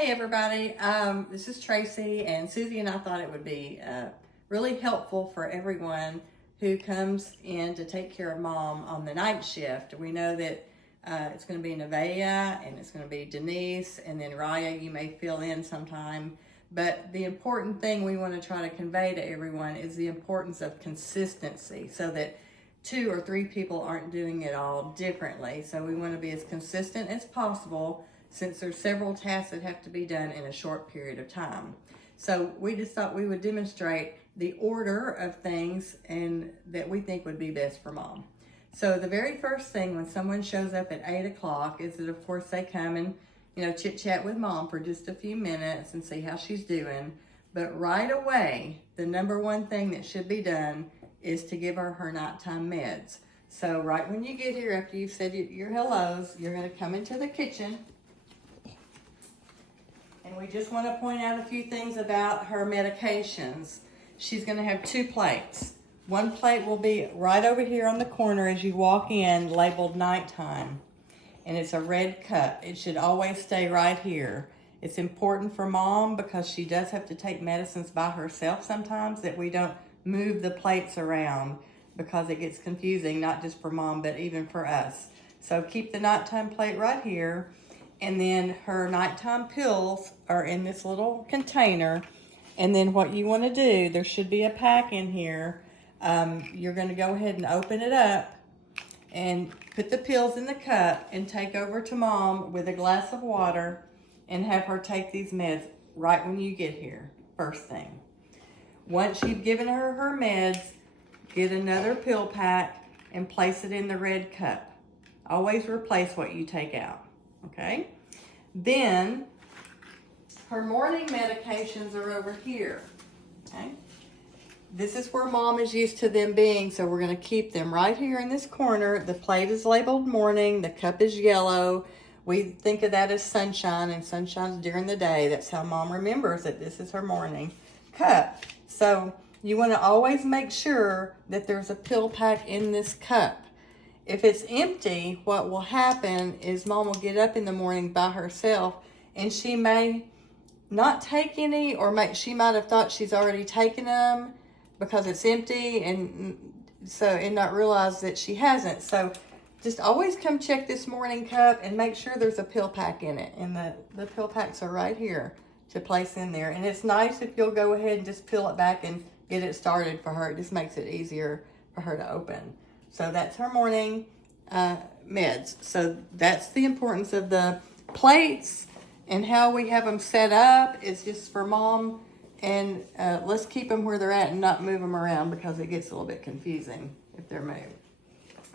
Hey everybody, this is Tracy, and Susie and I thought it would be really helpful for everyone who comes in to take care of mom on the night shift. We know that it's going to be Nevaeh, and it's going to be Denise, and then Raya, you may fill in sometime. But the important thing we want to try to convey to everyone is the importance of consistency, so that 2 or 3 people aren't doing it all differently. So we want to be as consistent as possible, since there's several tasks that have to be done in a short period of time. So we just thought we would demonstrate the order of things and that we think would be best for mom. So the very first thing when someone shows up at 8 o'clock is that, of course, they come and chit chat with mom for just a few minutes and see how she's doing. But right away, the number one thing that should be done is to give her her nighttime meds. So right when you get here, after you've said your hellos, you're going to come into the kitchen. And we just want to point out a few things about her medications. She's going to have 2 plates. One plate will be right over here on the corner as you walk in, labeled nighttime. And it's a red cup. It should always stay right here. It's important for mom because she does have to take medicines by herself sometimes, that we don't move the plates around because it gets confusing, not just for mom, but even for us. So keep the nighttime plate right here. And then her nighttime pills are in this little container. And then what you want to do, there should be a pack in here. You're going to go ahead and open it up and put the pills in the cup and take over to mom with a glass of water and have her take these meds right when you get here, first thing. Once you've given her her meds, get another pill pack and place it in the red cup. Always replace what you take out. Okay, then her morning medications are over here. Okay, this is where mom is used to them being, so we're going to keep them right here in this corner. The plate is labeled morning, the cup is yellow. We think of that as sunshine, and sunshine's during the day. That's how mom remembers that this is her morning cup. So you want to always make sure that there's a pill pack in this cup. If it's empty, what will happen is mom will get up in the morning by herself, and she may not take any, or she might have thought she's already taken them because it's empty, and not realize that she hasn't. So just always come check this morning cup and make sure there's a pill pack in it. And the pill packs are right here to place in there. And it's nice if you'll go ahead and just peel it back and get it started for her. It just makes it easier for her to open. So that's her morning meds. So that's the importance of the plates, and how we have them set up is just for mom. And let's keep them where they're at and not move them around, because it gets a little bit confusing if they're moved.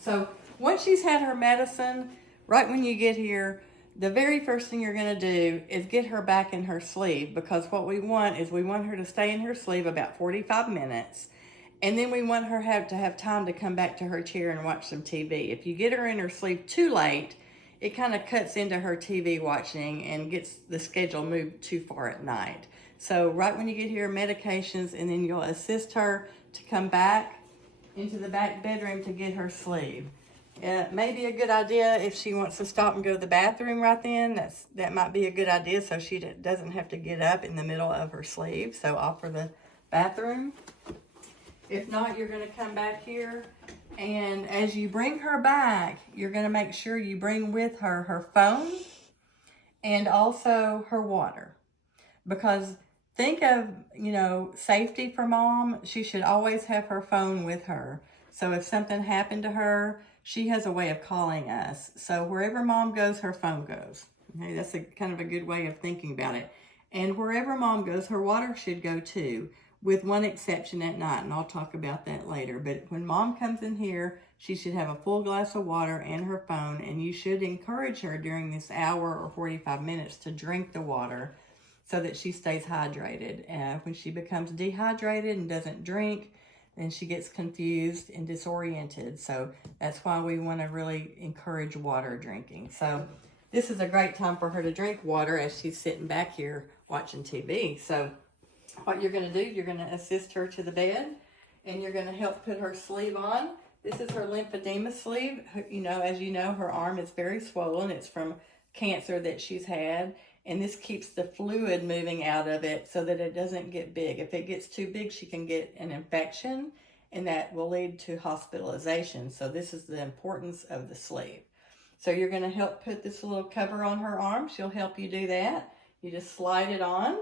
So once she's had her medicine, right when you get here, the very first thing you're going to do is get her back in her sleeve, because what we want is we want her to stay in her sleeve about 45 minutes. And then we want her to have time to come back to her chair and watch some TV. If you get her in her sleep too late, it kind of cuts into her TV watching and gets the schedule moved too far at night. So right when you get here, medications, and then you'll assist her to come back into the back bedroom to get her sleeve. Maybe a good idea if she wants to stop and go to the bathroom right then. That might be a good idea, so she doesn't have to get up in the middle of her sleeve. So off for the bathroom. If not, you're going to come back here, and as you bring her back, you're going to make sure you bring with her her phone and also her water. Because think of, safety for mom. She should always have her phone with her. So if something happened to her, she has a way of calling us. So wherever mom goes, her phone goes. Okay, that's kind of a good way of thinking about it. And wherever mom goes, her water should go too, with one exception at night, and I'll talk about that later. But when mom comes in here, she should have a full glass of water and her phone, and you should encourage her during this hour or 45 minutes to drink the water so that she stays hydrated. When she becomes dehydrated and doesn't drink, then she gets confused and disoriented. So that's why we want to really encourage water drinking. So this is a great time for her to drink water as she's sitting back here watching TV. So what you're going to do, you're going to assist her to the bed, and you're going to help put her sleeve on. This is her lymphedema sleeve. As you know, her arm is very swollen. It's from cancer that she's had, and this keeps the fluid moving out of it so that it doesn't get big. If it gets too big, she can get an infection, and that will lead to hospitalization. So this is the importance of the sleeve. So you're going to help put this little cover on her arm. She'll help you do that. You just slide it on.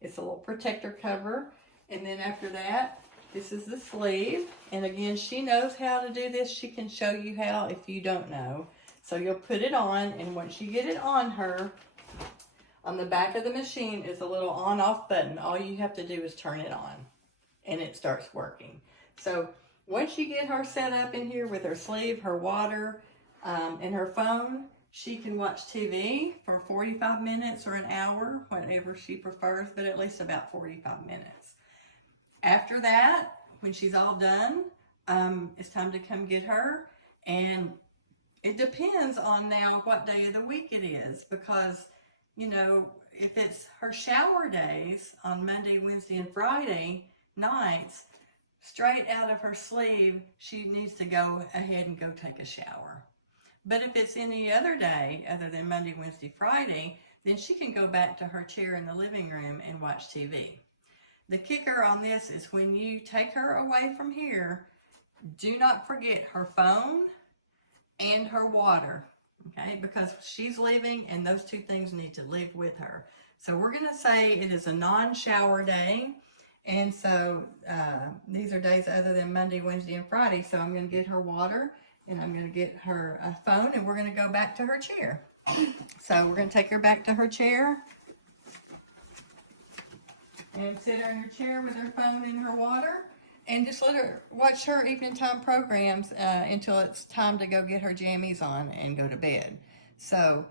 It's a little protector cover. And then after that, this is the sleeve. And again, she knows how to do this. She can show you how if you don't know. So you'll put it on, and once you get it on her, on the back of the machine is a little on-off button. All you have to do is turn it on, and it starts working. So once you get her set up in here with her sleeve, her water, and her phone, she can watch TV for 45 minutes or an hour, whatever she prefers, but at least about 45 minutes. After that, when she's all done, it's time to come get her. And it depends on now what day of the week it is, because, you know, if it's her shower days on Monday, Wednesday, and Friday nights, straight out of her sleeve, she needs to go ahead and go take a shower. But if it's any other day other than Monday, Wednesday, Friday, then she can go back to her chair in the living room and watch TV. The kicker on this is when you take her away from here, do not forget her phone and her water, okay? Because she's leaving, and those two things need to leave with her. So we're going to say it is a non-shower day, and so these are days other than Monday, Wednesday, and Friday. So I'm going to get her water, and I'm going to get her a phone, and we're going to go back to her chair. So we're going to take her back to her chair and sit her in her chair with her phone and her water, and just let her watch her evening time programs until it's time to go get her jammies on and go to bed. So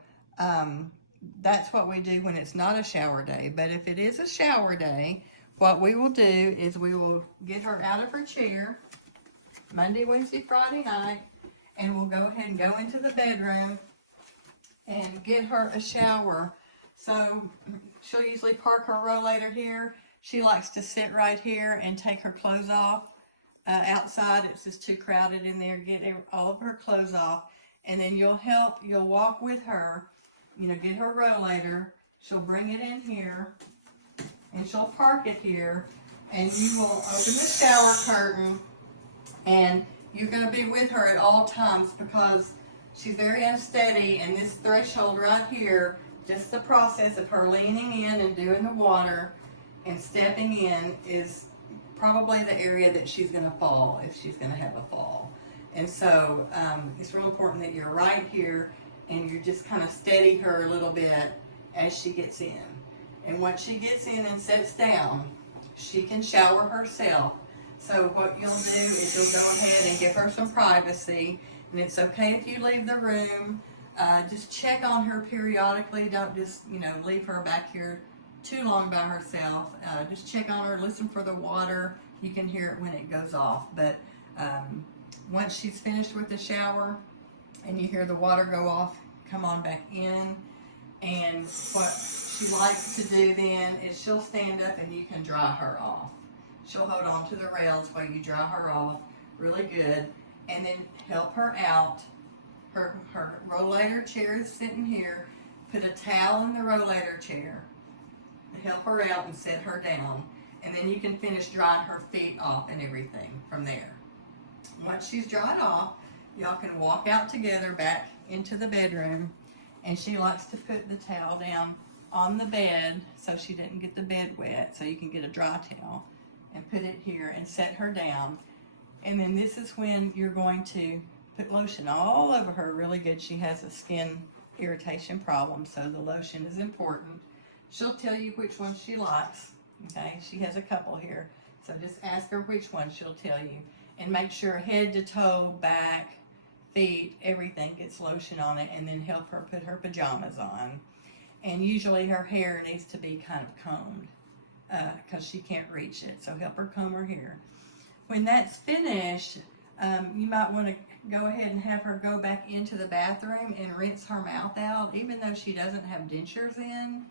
that's what we do when it's not a shower day. But if it is a shower day, what we will do is we will get her out of her chair Monday, Wednesday, Friday night, and we'll go ahead and go into the bedroom and get her a shower. So she'll usually park her rollator here. She likes to sit right here and take her clothes off. Outside, it's just too crowded in there. Get all of her clothes off. And then you'll walk with her, you know, get her rollator. She'll bring it in here, and she'll park it here. And you will open the shower curtain, and you're going to be with her at all times because she's very unsteady, and this threshold right here, just the process of her leaning in and doing the water and stepping in is probably the area that she's going to fall if she's going to have a fall. And so it's real important that you're right here and you just kind of steady her a little bit as she gets in. And once she gets in and sits down, she can shower herself. So what you'll do is you'll go ahead and give her some privacy. And it's okay if you leave the room. Just check on her periodically. Don't just, leave her back here too long by herself. Just check on her, listen for the water. You can hear it when it goes off. But once she's finished with the shower and you hear the water go off, come on back in. And what she likes to do then is she'll stand up and you can dry her off. She'll hold on to the rails while you dry her off really good. And then help her out. Her rollator chair is sitting here. Put a towel in the rollator chair. Help her out and set her down. And then you can finish drying her feet off and everything from there. Once she's dried off, y'all can walk out together back into the bedroom. And she likes to put the towel down on the bed so she didn't get the bed wet. So you can get a dry towel and put it here and set her down. And then this is when you're going to put lotion all over her really good. She has a skin irritation problem, so the lotion is important. She'll tell you which one she likes. Okay, she has a couple here. So just ask her which one, she'll tell you. And make sure head to toe, back, feet, everything gets lotion on it, and then help her put her pajamas on. And usually her hair needs to be kind of combed because she can't reach it. So help her comb her hair. When that's finished, you might want to go ahead and have her go back into the bathroom and rinse her mouth out, even though she doesn't have dentures in,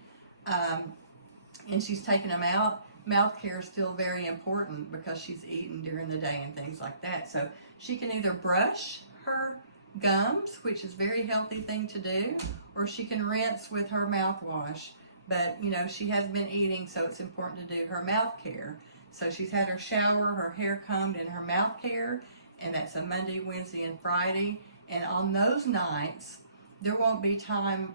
and she's taking them out. Mouth care is still very important because she's eating during the day and things like that. So she can either brush her gums, which is a very healthy thing to do, or she can rinse with her mouthwash. But, you know, she has been eating, so it's important to do her mouth care. So she's had her shower, her hair combed, and her mouth care, and that's a Monday, Wednesday, and Friday. And on those nights, there won't be time,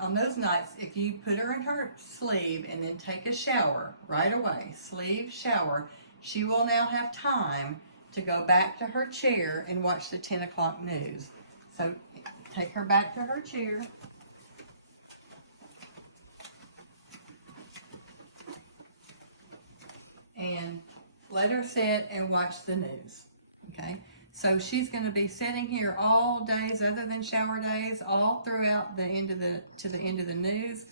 on those nights, if you put her in her sleeve and then take a shower right away, sleeve, shower, she will now have time to go back to her chair and watch the 10 o'clock news. So take her back to her chair. And let her sit and watch the news, okay? So she's going to be sitting here all days other than shower days, all throughout the end of the news,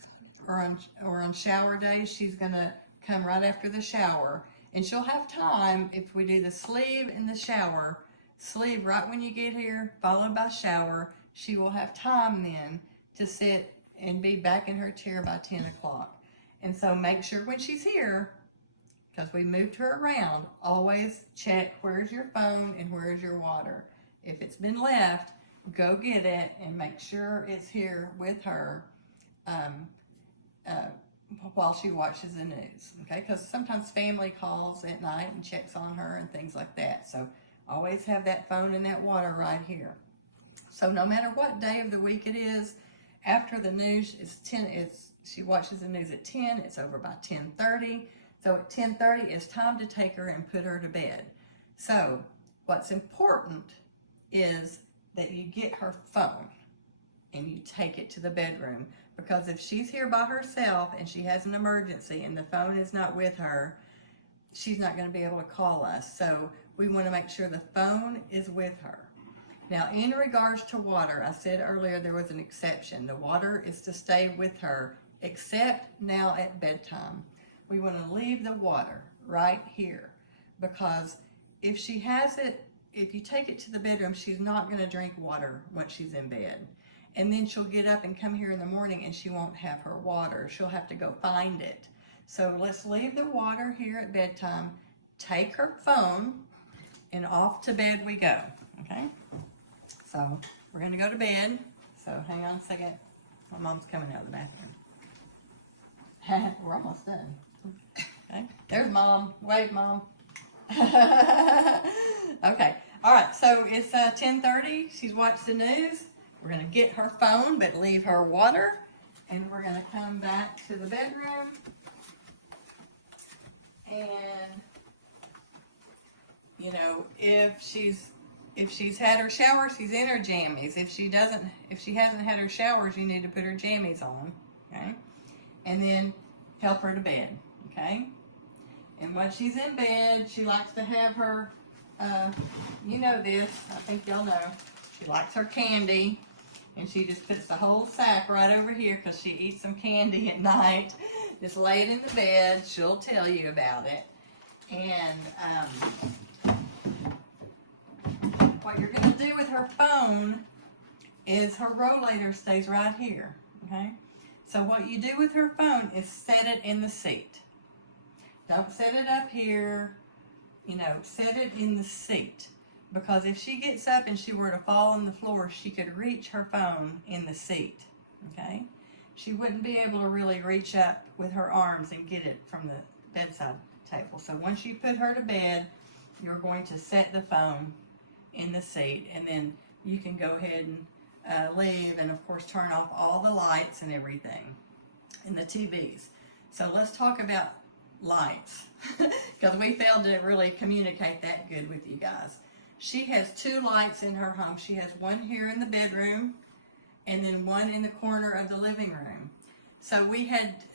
or on shower days. She's going to come right after the shower, and she'll have time if we do the sleeve and the shower. Sleeve right when you get here, followed by shower. She will have time then to sit and be back in her chair by 10 o'clock. And so make sure when she's here, because we moved her around, always check where's your phone and where's your water. If it's been left, go get it and make sure it's here with her while she watches the news, okay? Because sometimes family calls at night and checks on her and things like that. So always have that phone and that water right here. So no matter what day of the week it is, after the news is 10, she watches the news at 10, it's over by 10:30. So at 10:30, it's time to take her and put her to bed. So what's important is that you get her phone and you take it to the bedroom, because if she's here by herself and she has an emergency and the phone is not with her, she's not going to be able to call us. So we want to make sure the phone is with her. Now, in regards to water, I said earlier there was an exception. The water is to stay with her, except now at bedtime. We want to leave the water right here, because if she has it, if you take it to the bedroom, she's not going to drink water once she's in bed. And then she'll get up and come here in the morning and she won't have her water. She'll have to go find it. So let's leave the water here at bedtime, take her phone, and off to bed we go, okay? So we're going to go to bed. So hang on a second. My mom's coming out of the bathroom. We're almost done. Okay, there's Mom. Wave, Mom. Okay, all right, so it's 10:30. She's watched the news. We're going to get her phone, but leave her water. And we're going to come back to the bedroom. And, you know, if she's had her shower, she's in her jammies. If she hasn't had her showers, you need to put her jammies on, okay? And then help her to bed, okay? And once she's in bed, she likes to have her, you know this, I think y'all know, she likes her candy, and she just puts the whole sack right over here because she eats some candy at night. Just lay it in the bed, she'll tell you about it. And what you're going to do with her phone is her rollator stays right here, okay? So what you do with her phone is set it in the seat. Don't set it up here, you know, set it in the seat. Because if she gets up and she were to fall on the floor, she could reach her phone in the seat, okay? She wouldn't be able to really reach up with her arms and get it from the bedside table. So once you put her to bed, you're going to set the phone in the seat, and then you can go ahead and leave, and of course turn off all the lights and everything and the TVs. So let's talk about lights, because we failed to really communicate that good with you guys. She has 2 lights in her home. She has one here in the bedroom and then one in the corner of the living room. So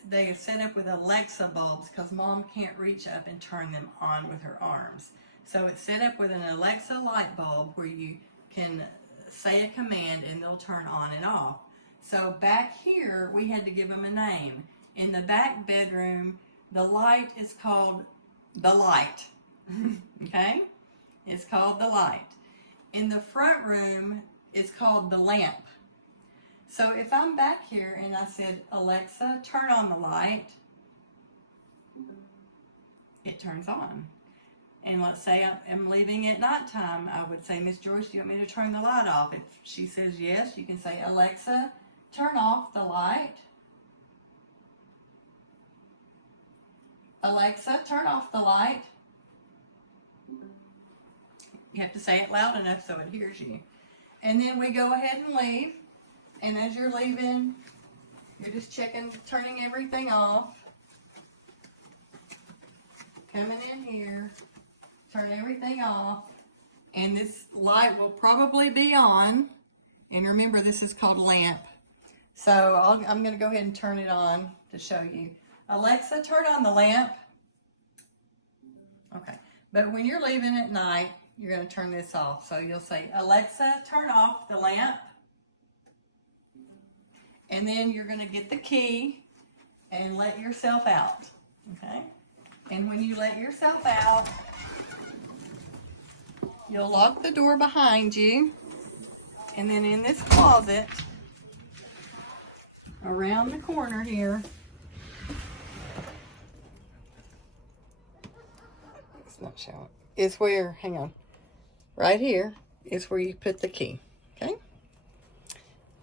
they set up with Alexa bulbs because Mom can't reach up and turn them on with her arms. So it's set up with an Alexa light bulb where you can say a command and they'll turn on and off. So back here, we had to give them a name. In the back bedroom, the light is called the light, okay? It's called the light. In the front room, it's called the lamp. So if I'm back here and I said, Alexa, turn on the light, it turns on. And let's say I'm leaving at nighttime, I would say, Miss Joyce, do you want me to turn the light off? If she says yes, you can say, Alexa, turn off the light. Alexa, turn off the light. You have to say it loud enough so it hears you. And then we go ahead and leave. And as you're leaving, you're just turning everything off. Coming in here, turn everything off. And this light will probably be on. And remember, this is called lamp. So I'm going to go ahead and turn it on to show you. Alexa, turn on the lamp. Okay. But when you're leaving at night, you're going to turn this off. So you'll say, Alexa, turn off the lamp. And then you're going to get the key and let yourself out. Okay? And when you let yourself out, you'll lock the door behind you. And then in this closet, around the corner here, it's not showing, is where, hang on, right here is where you put the key. Okay?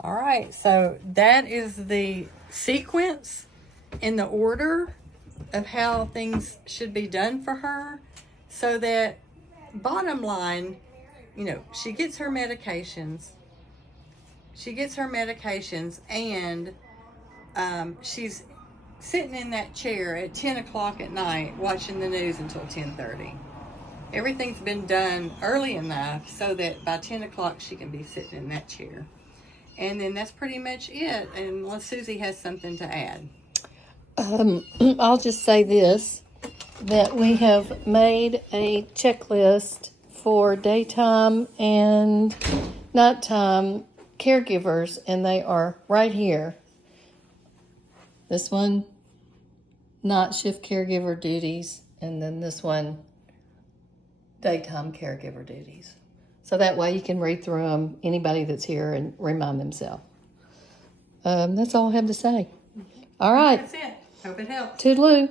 All right, so that is the sequence and the order of how things should be done for her, so that, bottom line, you know, she gets her medications. And she's sitting in that chair at 10 o'clock at night watching the news until 10:30. Everything's been done early enough so that by 10 o'clock she can be sitting in that chair. And then that's pretty much it, unless Susie has something to add. I'll just say this, that we have made a checklist for daytime and nighttime caregivers, and they are right here. This one, night shift caregiver duties, and then this one, daytime caregiver duties. So that way you can read through them, anybody that's here, and remind themselves. That's all I have to say. All right. That's it. Hope it helps. Toodaloo.